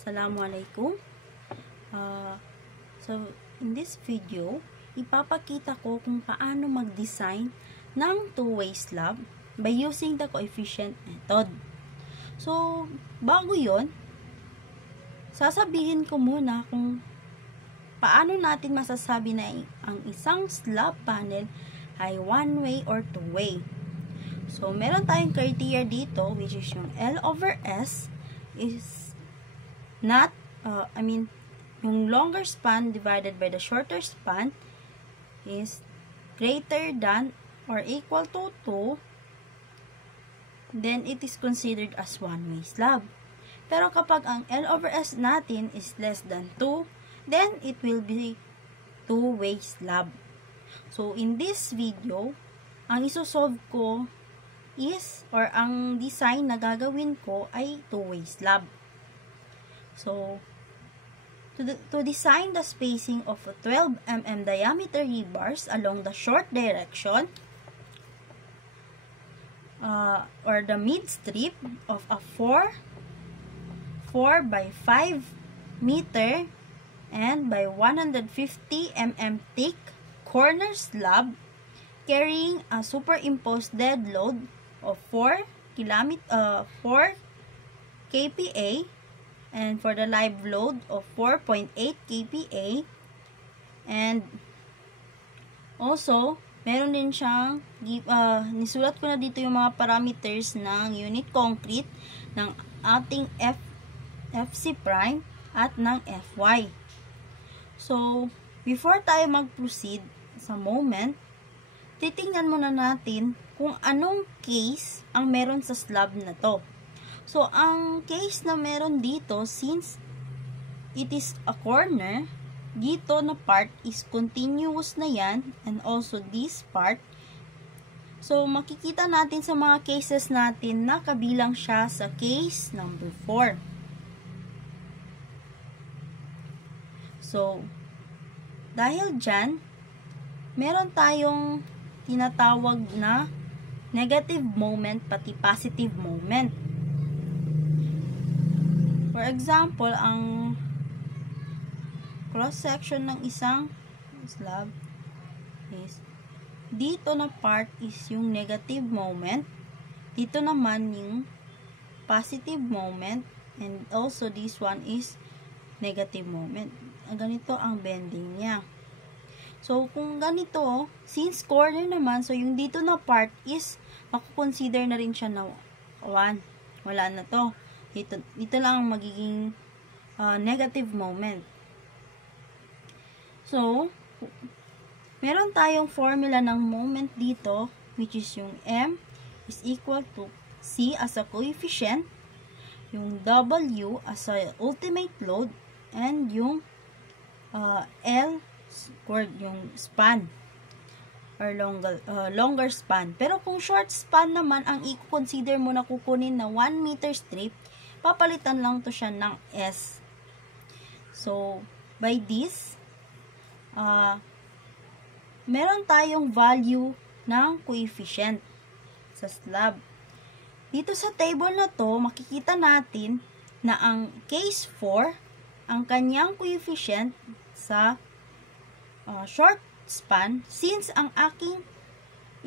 Assalamualaikum. So, in this video, ipapakita ko kung paano mag-design ng two-way slab by using the coefficient method. So, bago yon, sasabihin ko muna kung paano natin masasabi na ang isang slab panel ay one-way or two-way. So, meron tayong criteria dito, which is yung L over S is not, yung longer span divided by the shorter span is greater than or equal to 2, then it is considered as one-way slab. Pero kapag ang L over S natin is less than 2, then it will be two-way slab. So, in this video, ang isosolve ko is, or ang design na gagawin ko ay two-way slab. So, to design the spacing of a 12 mm diameter rebars along the short direction, or the mid strip of a 4 by 5 meter and by 150 mm thick corner slab carrying a superimposed dead load of 4 kPa and for the live load of 4.8 kPa, and also meron din siyang nisulat ko na dito yung mga parameters ng unit concrete ng ating FC prime at ng FY. So, before tayo mag-proceed sa moment, titingnan muna natin kung anong case ang meron sa slab na to. So, ang case na meron dito, since it is a corner, dito na part is continuous na yan, and also this part. So, makikita natin sa mga cases natin na kabilang siya sa case number 4. So, dahil dyan, meron tayong tinatawag na negative moment pati positive moment. For example, ang cross-section ng isang slab is dito na part is yung negative moment, dito naman yung positive moment, and also this one is negative moment. Ganito ang bending niya. So, kung ganito, since corner naman, so yung dito na part is makukonsider na rin siya na 1. Wala na to. Dito lang ang magiging negative moment. So, meron tayong formula ng moment dito, which is yung M is equal to C as a coefficient, yung W as a ultimate load, and yung L squared, yung span or longer span. Pero kung short span naman, ang i-consider mo na kukunin na 1 meter strip, papalitan lang to siya ng S. So, by this, meron tayong value ng coefficient sa slab. Dito sa table na to, makikita natin na ang case 4, ang kanyang coefficient sa short span, since ang aking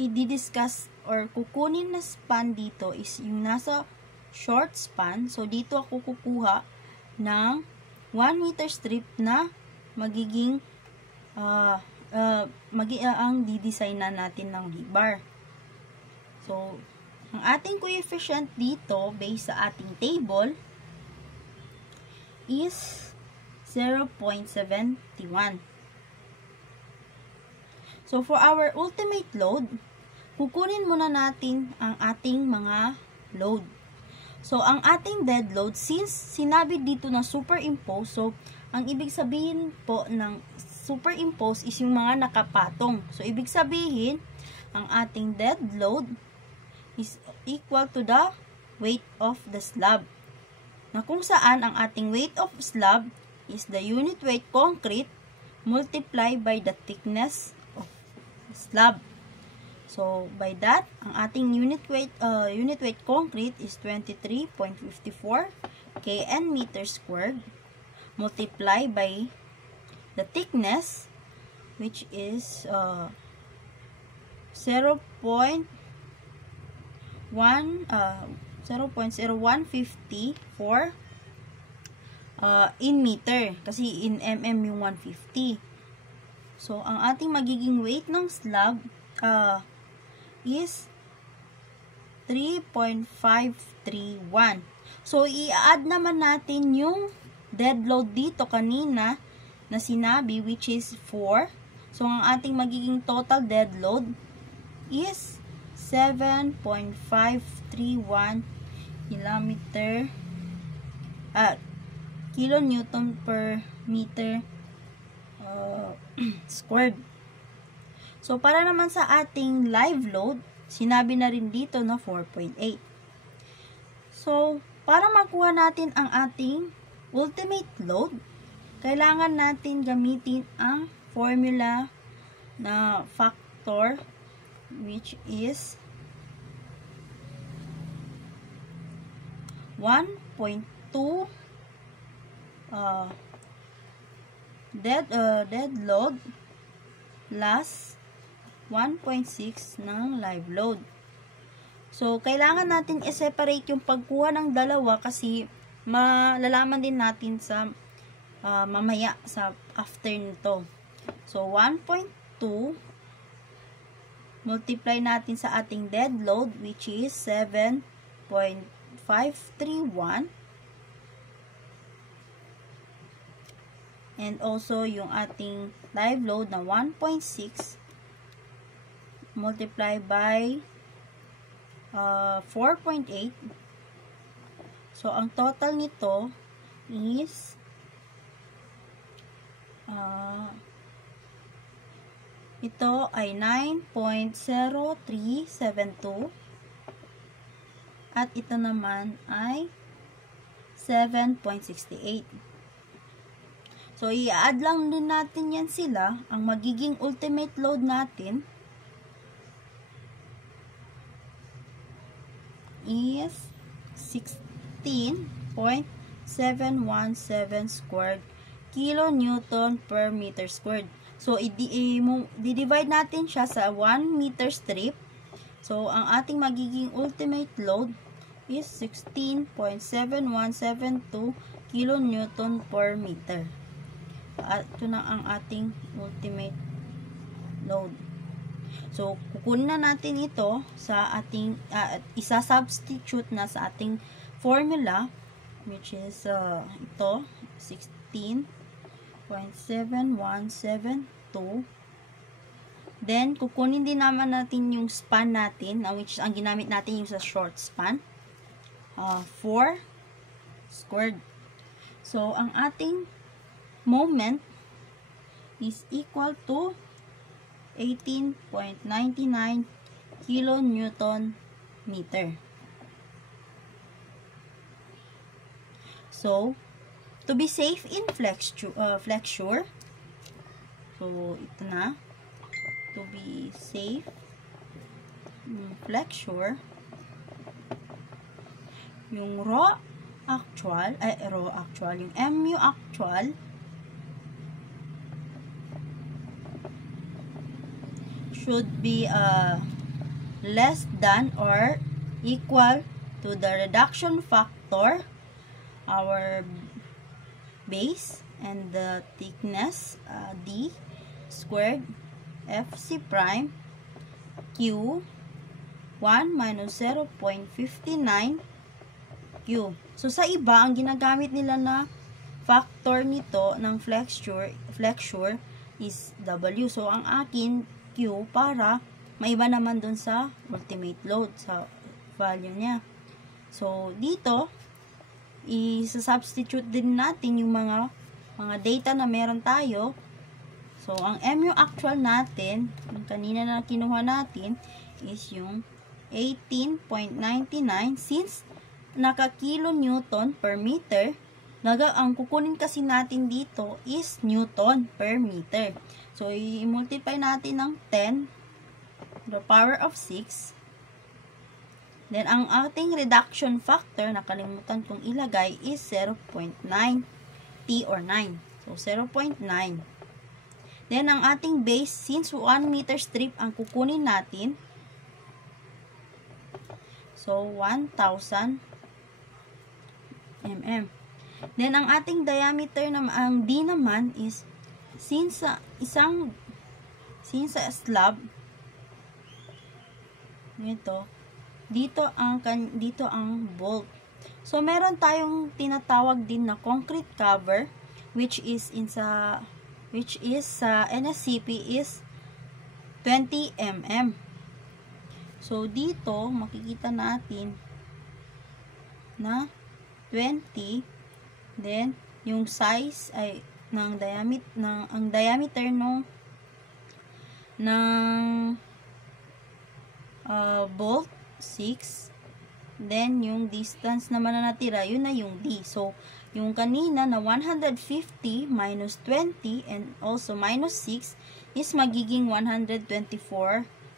i-discuss or kukunin na span dito is yung nasa short span, so dito ako kukuha ng 1 meter strip na magiging ang didesign na natin ng rebar. So, ang ating coefficient dito based sa ating table is 0.71. So, for our ultimate load, kukunin muna natin ang ating mga load. So, ang ating dead load, since sinabi dito na superimpose, so, ang ibig sabihin po ng superimpose is yung mga nakapatong. So, ibig sabihin, ang ating dead load is equal to the weight of the slab. Na kung saan ang ating weight of slab is the unit weight concrete multiplied by the thickness of slab. So, by that, ang ating unit weight concrete is 23.54 kN meter squared multiply by the thickness, which is 0.0154 in meter. Kasi in mm yung 150. So, ang ating magiging weight ng slab is 3.531. So, i-add naman natin yung dead load dito kanina na sinabi, which is 4. So, ang ating magiging total dead load is 7.531 kilonewton per meter squared. So, para naman sa ating live load, sinabi na rin dito na 4.8. So, para makuha natin ang ating ultimate load, kailangan natin gamitin ang formula na factor, which is 1.2 dead load plus 1.6 ng live load. So, kailangan natin i-separate yung pagkuha ng dalawa kasi malalaman din natin sa mamaya sa after nito. So, 1.2 multiply natin sa ating dead load, which is 7.531, and also yung ating live load na 1.6 multiply by 4.8. So, ang total nito is ito ay 9.0372 at ito naman ay 7.68. So, i-add lang din natin yan sila. Ang magiging ultimate load natin is 16.717 squared kilonewton per meter squared. So, i-divide natin siya sa 1 meter strip. So, ang ating magiging ultimate load is 16.7172 kilonewton per meter. Ito na ang ating ultimate load. So, kukunin na natin ito sa ating, isa-substitute na sa ating formula, which is ito, 16.7172. Then, kukunin din naman natin yung span natin, which is ang ginamit natin yung sa short span. 4 squared. So, ang ating moment is equal to 18.99 kilonewton meter. So, to be safe in flexure, so ito na, to be safe in flexure, yung raw actual, yung mu actual should be less than or equal to the reduction factor, our base, and the thickness d squared fc prime q 1 minus 0.59 q. So, sa iba, ang ginagamit nila na factor nito ng flexure is w. So, ang akin Q para maiba naman dun sa ultimate load, sa value niya. So, dito, isa-substitute din natin yung mga data na meron tayo. So, ang mu actual natin, yung kanina na kinuha natin, is yung 18.99 since naka-kilonewton per meter. Ang kukunin kasi natin dito is newton per meter. So, i-multiply natin ng 10 to the power of 6. Then, ang ating reduction factor, nakalimutan kong ilagay, is 0.9. T or 9. So, 0.9. Then, ang ating base, since 1 meter strip ang kukunin natin, so, 1,000 mm. Then, ang ating diameter, ang D naman is, since sa slab, dito ang bolt. So, meron tayong tinatawag din na concrete cover, which is sa NSCP is 20 mm. So, dito, makikita natin na 20. Then, yung size ay ang diameter ng bolt 6. Then, yung distance naman na natira, yun na yung D. So, yung kanina na 150 minus 20 and also minus 6 is magiging 124.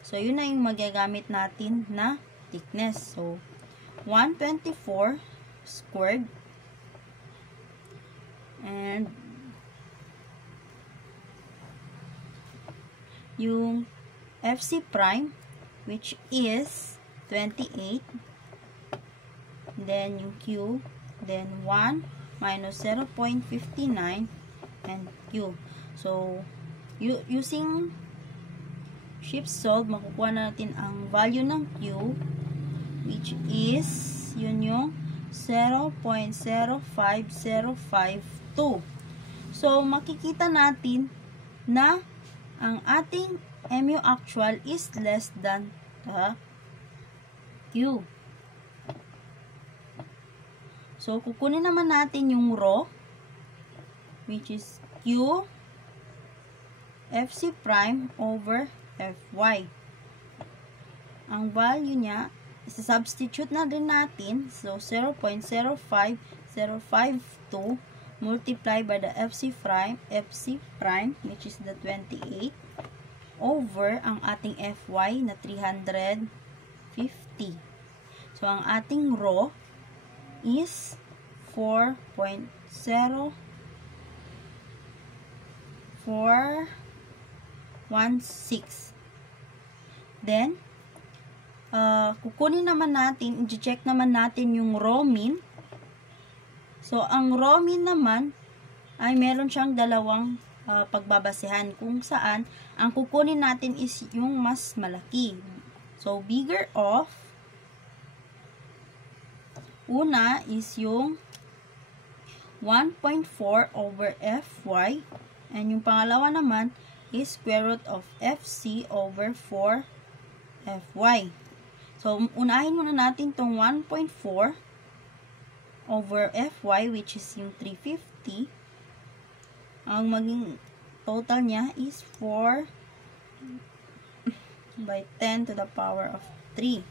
So, yun na yung magagamit natin na thickness. So, 124 squared. And, yung FC prime, which is 28. Then, yung Q, then 1 minus 0.59 and Q. So, using shift solve, makukuha natin ang value ng Q, which is, yun yung 0.05052. So, makikita natin na ang ating MU actual is less than the Q. So, kukunin naman natin yung rho, which is Q FC prime over Fy. Ang value niya, isa-substitute na din natin. So, 0.05052 multiply by the FC prime, which is the 28, over ang ating Fy na 350. So, ang ating rho is 4.0416. Then, kukunin naman natin, i-check naman natin yung rho mean. So, ang rho mean naman ay meron siyang dalawang pagbabasehan kung saan ang kukunin natin is yung mas malaki. So, bigger of, una is yung 1.4 over Fy, and yung pangalawa naman is square root of Fc over 4 Fy. So, unahin muna natin tong 1.4 over Fy, which is yung 350. Ang maging total niya is 4 by 10 to the power of 3.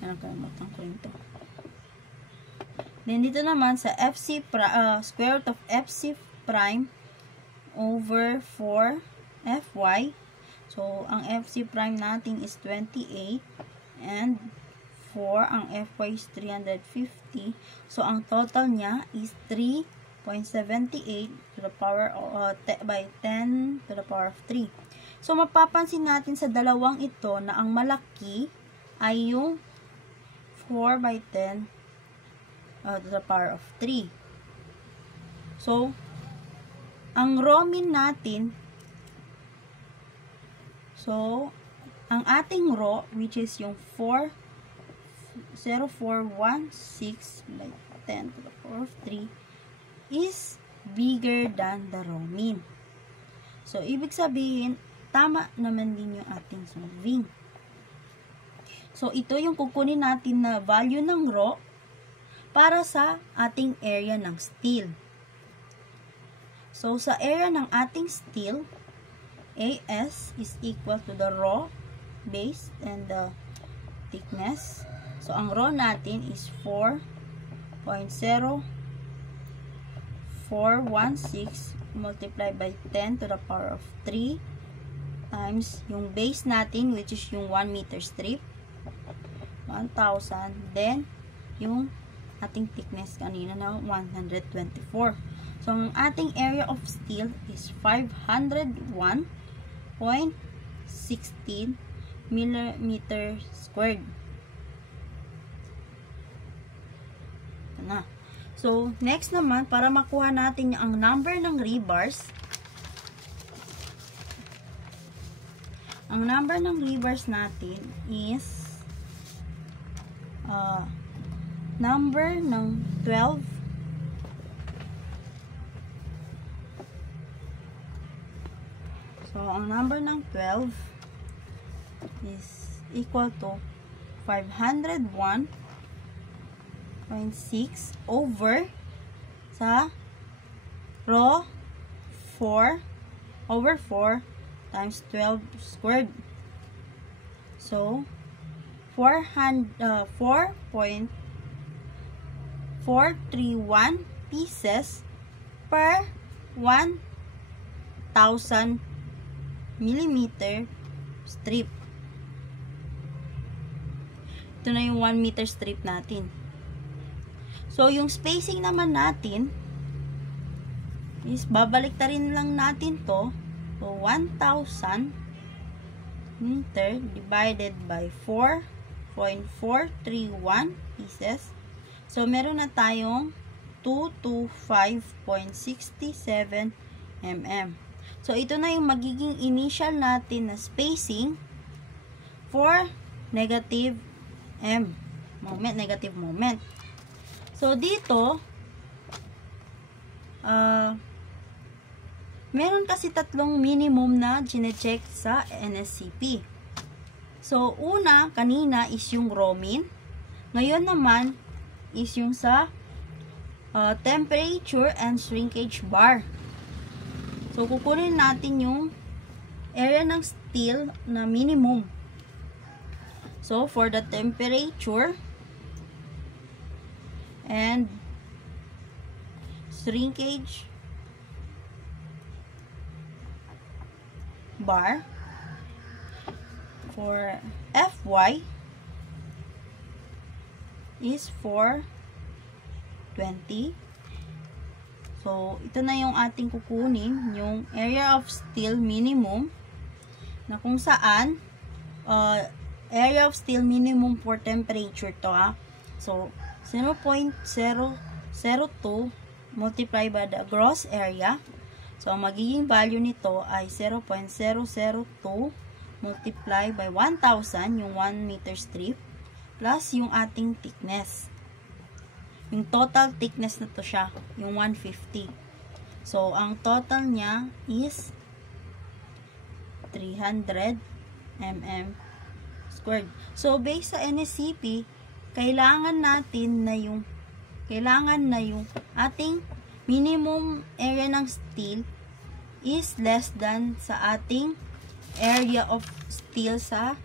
Ano, kalimutan ko rin ito. Then, dito naman sa square root of Fc prime over 4 Fy. So, ang Fc prime natin is 28 and 4, ang Fy is 350. So, ang total niya is 3.78 to the power by 10 to the power of 3. So, mapapansin natin sa dalawang ito na ang malaki ay yung 4 by 10 to the power of 3. So, ang rho mean natin, so, ang ating rho, which is yung 0.0416 by 10 to the power of 3, is bigger than the rho mean. So, ibig sabihin, tama naman din yung ating solving. So, ito yung kukunin natin na value ng rho para sa ating area ng steel. So, sa area ng ating steel, AS is equal to the rho base and the thickness. So, ang rho natin is 4.0416 multiplied by 10 to the power of 3 times yung base natin, which is yung 1 meter strip, 1,000, then yung ating thickness kanina na 124. So, ang ating area of steel is 501.16 millimeter squared. Ito na. So, next naman, para makuha natin ang number ng rebars, ang number ng rebars natin is number ng 12. So, ang number ng 12 is equal to 501.6 over sa row 4 over 4 times 12 squared. So, 4.431 pieces per 1,000 millimeter strip. Ito na yung 1 meter strip natin. So, yung spacing naman natin is babalik ta rin lang natin to. So, 1,000 meter divided by 4.431 pieces. So, meron na tayong 225.67 mm. So, ito na yung magiging initial natin na spacing for negative moment. So, dito, meron kasi tatlong minimum na gine-check sa NSCP. So, una, kanina is yung Romin. Ngayon naman, is yung sa temperature and shrinkage bar. So, kukunin natin yung area ng steel na minimum. So, for the temperature and shrinkage bar, for FY is 420. So, ito na yung ating kukunin, yung area of steel minimum, na kung saan, area of steel minimum for temperature to, So, 0.002 multiplied by the gross area. So, ang magiging value nito ay 0.002 multiplied by 1,000, yung 1 meter strip, plus yung ating thickness. Yung total thickness na to siya, yung 150. So, ang total niya is 300 mm squared. So, based sa NSCP, kailangan natin na yung ating minimum area ng steel is less than sa ating area of steel sa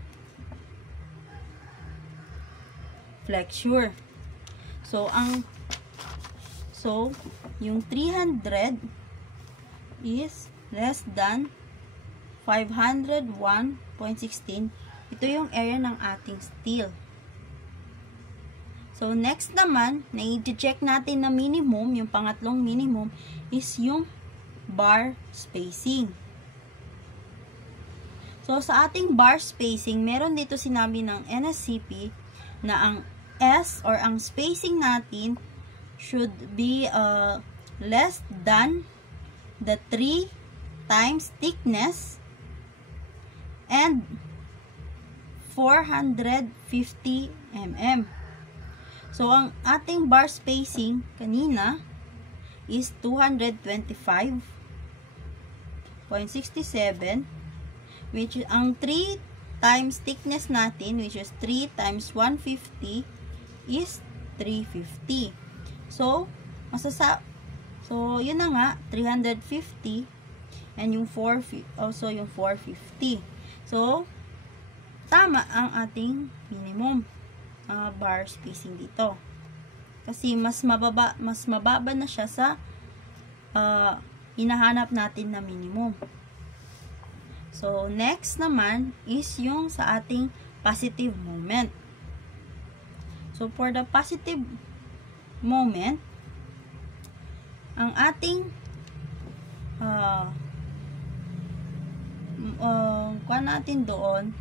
flexure. So, yung 300 is less than 501.16. Ito yung area ng ating steel. So, next naman, na i-check natin na minimum, yung pangatlong minimum, is yung bar spacing. So, sa ating bar spacing, meron dito sinabi ng NSCP na ang S or ang spacing natin should be less than the 3 times thickness and 450 mm. So, ang ating bar spacing kanina is 225.67, which is ang 3 times thickness natin, which is 3 times 150 is 350. So, yun na nga, 350 and yung 450, also yung 450. So, tama ang ating minimum bar spacing dito. Kasi mas mababa na siya sa hinahanap natin na minimum. So, next naman is yung sa ating positive moment. So, for the positive moment, ang ating kuha natin doon,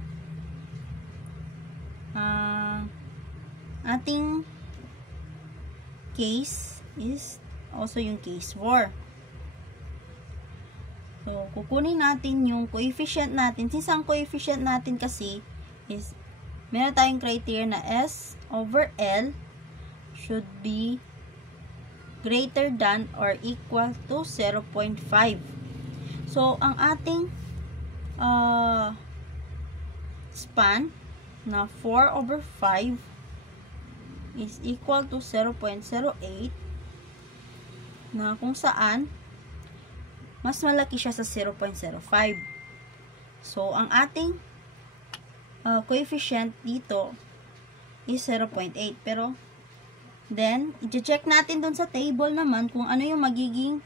ating case is also yung case 4. So, kukunin natin yung coefficient natin. Since ang coefficient natin kasi is, meron tayong criteria na S over L should be greater than or equal to 0.5. So, ang ating span na 4 over 5 is equal to 0.08, na kung saan mas malaki siya sa 0.05. So, ang ating coefficient dito is 0.8. Pero, then, i-check natin dun sa table naman kung ano yung magiging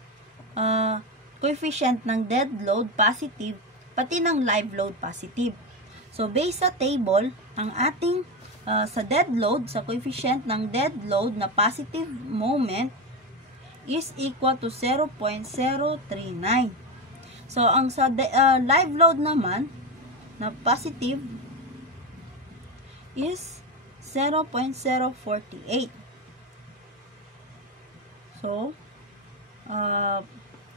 coefficient ng dead load positive, pati ng live load positive. So, based sa table, ang ating sa dead load, sa coefficient ng dead load na positive moment is equal to 0.039. So, ang sa live load naman na positive is 0.048. So,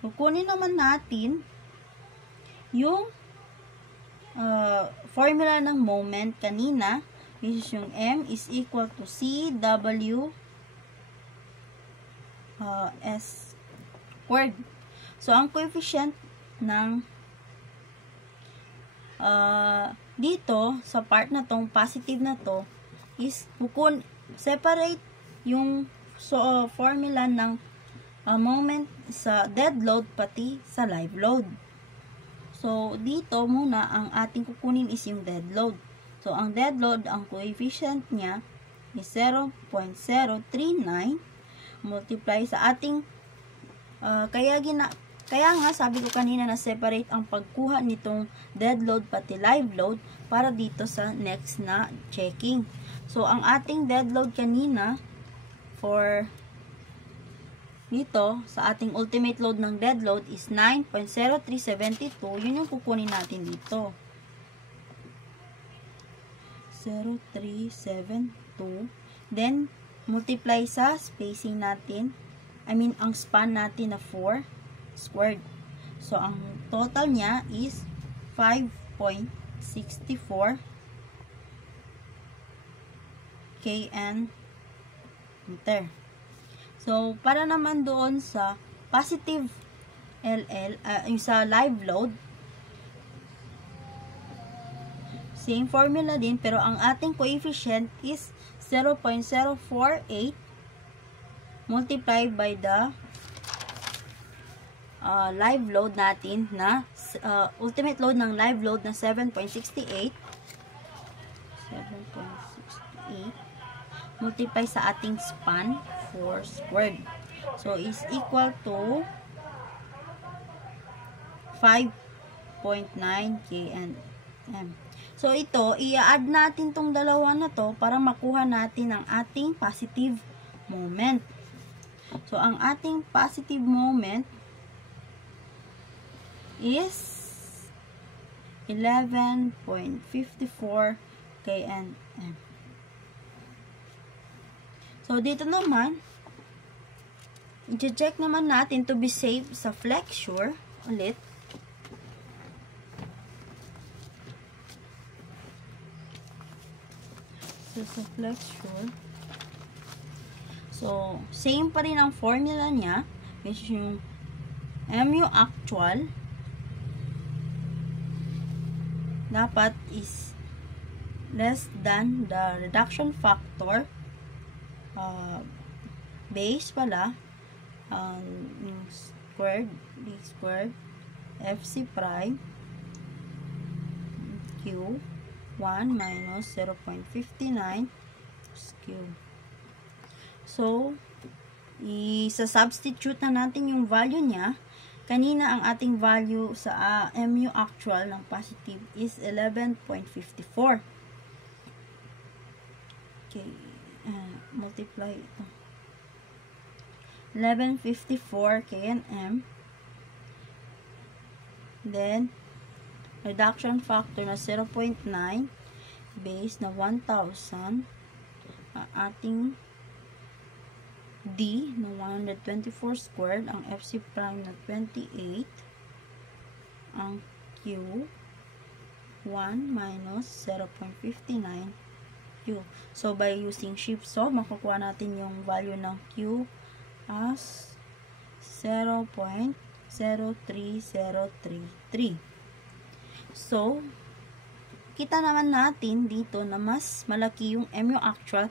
kukunin naman natin yung formula ng moment kanina, which is yung M is equal to CW S squared. So, ang coefficient ng dito, sa part na tong positive na to, is separate yung formula ng moment sa dead load pati sa live load. So, dito muna ang ating kukunin is yung dead load. So, ang dead load, ang coefficient niya is 0.039 multiply sa ating kaya nga sabi ko kanina na separate ang pagkuha nitong dead load pati live load para dito sa next na checking. So, ang ating dead load kanina for dito sa ating ultimate load ng dead load is 9.0372. Yun yung kukunin natin dito. 0372. Then, multiply sa spacing natin. I mean, ang span natin na 4 squared. So, ang total niya is 5.64 kN meter. So, para naman doon sa positive LL, yung sa live load, same formula din, pero ang ating coefficient is 0.048 multiplied by the live load natin na ultimate load ng live load na 7.68 multiply sa ating span 4 squared. So, is equal to 5.9 kN. So, ito, i-add natin tong dalawa na to para makuha natin ang ating positive moment. So, ang ating positive moment is 11.54 kN. So, dito naman, i-check naman natin to be safe sa flexure ulit. So, sa flexure. So, same pa rin ang formula niya, which is yung MU actual dapat is less than the reduction factor base pala yung squared, d squared FC prime Q 1 minus 0.59 Q. So, isa-substitute na natin yung value niya kanina ang ating value sa mu actual ng positive is 11.54. Okay, multiply ito. 1154 kNm. Then, reduction factor na 0.9 base na 1,000. Ating D na 124 squared. Ang FC prime na 28. Ang Q 1 minus 0.59 Q. So, by using shift solve, makukuha natin yung value ng Q as 0.03033. So, kita naman natin dito na mas malaki yung mu actual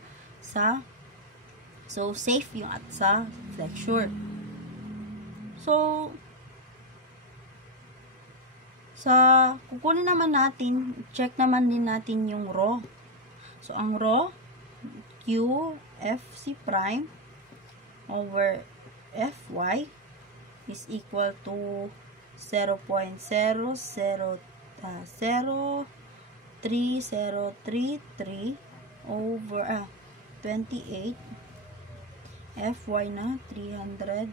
so safe yung at sa flexure. So, kukunin naman natin, check naman din natin yung rho. So, ang rho, Q, FC prime, over Fy is equal to 0.03033 over 28. Fy na 350,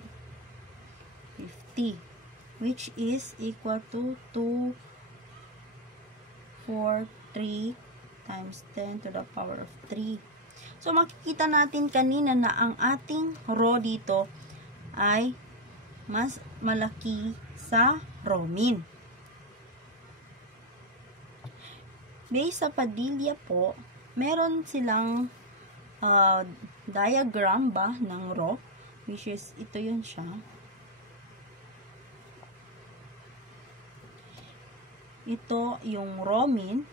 which is equal to 243 times 10 to the power of 3. So, makikita natin kanina na ang ating rho dito ay mas malaki sa rho min. Based sa Padilla po, meron silang diagram ba ng rho, which is ito yun siya. Ito yung rho min.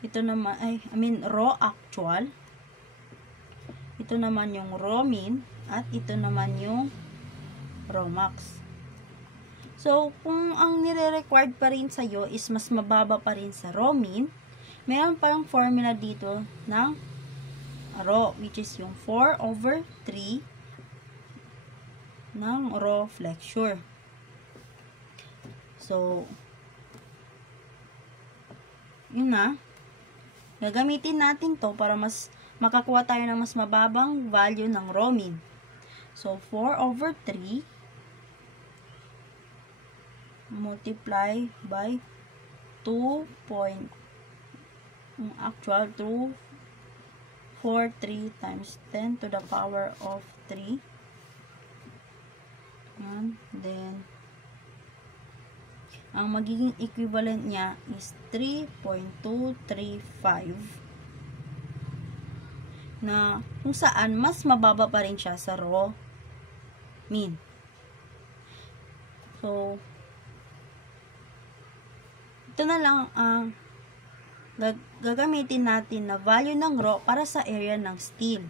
Ito naman, rho actual. Ito naman yung rho min. At ito naman yung rho max. So, kung ang nire-required pa rin sa'yo is mas mababa pa rin sa rho min, meron parang formula dito ng rho, which is yung 4 over 3 ng rho flexure. So, yun na. Gagamitin natin to para mas makakuha tayo ng mas mababang value ng rho min. So, 4 over 3 multiply by 2.43 times 10 to the power of 3. And then, ang magiging equivalent niya is 3.235 na kung saan mas mababa pa rin siya sa rho min. So, ito na lang ang gagamitin natin na value ng rho para sa area ng steel.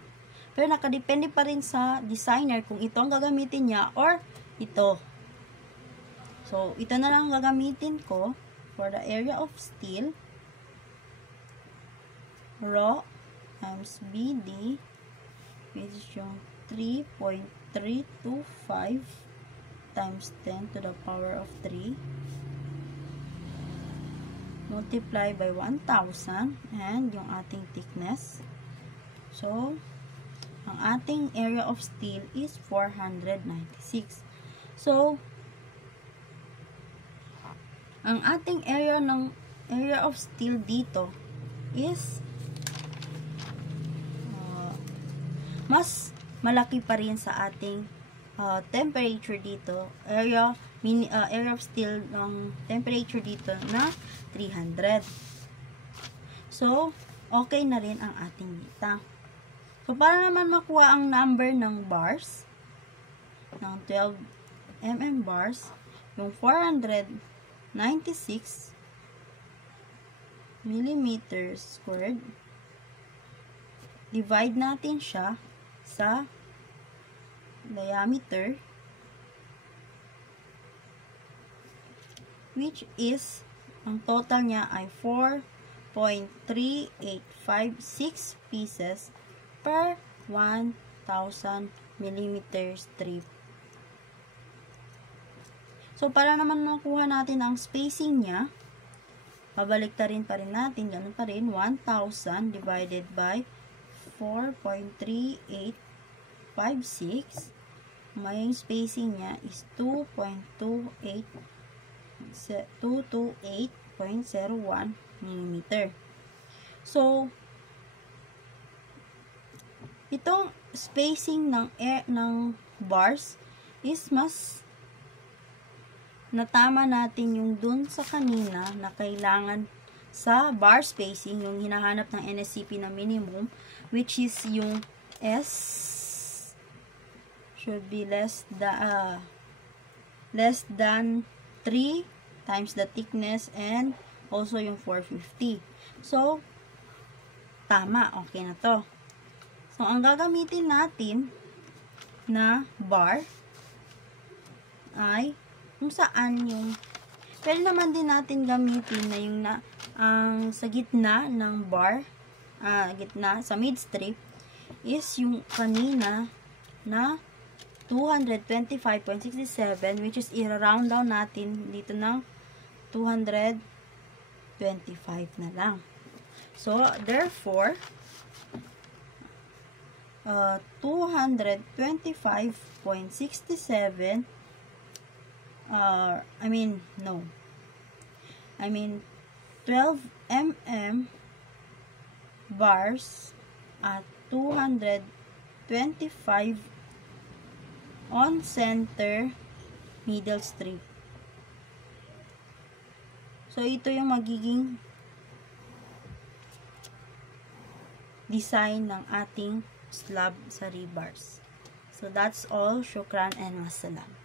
Pero nakadepende pa rin sa designer kung ito ang gagamitin niya or ito. So, ito na lang gagamitin ko for the area of steel. Rho times BD, which is yung 3.325 times 10 to the power of 3. Multiply by 1,000 and yung ating thickness. So, ang ating area of steel is 496. So, ang ating area of steel dito is mas malaki pa rin sa ating temperature dito. Area of steel ng temperature dito na 300. So, okay na rin ang ating dita. So, para naman makuha ang number ng bars, ng 12 mm bars, yung 496 millimeters squared, divide natin siya sa diameter, which is, ang total niya ay 4.3856 pieces per 1,000 millimeter strip So, para naman makuha natin ang spacing niya, pabaliktarin pa rin natin, ganun pa rin, 1,000 divided by 4.3856. May spacing niya is 228.01 mm. So, itong spacing ng bars is mas natama natin yung dun sa kanina na kailangan sa bar spacing, yung hinahanap ng NSCP na minimum, which is yung S should be less than 3 times the thickness and also yung 450. So, tama. Okay na to. So, ang gagamitin natin na bar ay kung saan yung pwede naman din natin gamitin na yung ang sa gitna ng bar, gitna sa midstrip is yung kanina na 225.67, which is i-round down natin dito ng 225 na lang. So, therefore, 225.67 12 mm bars at 225 on center middle strip. So, ito yung magiging design ng ating slab sa rebars. So, that's all. Shukran and wassalam.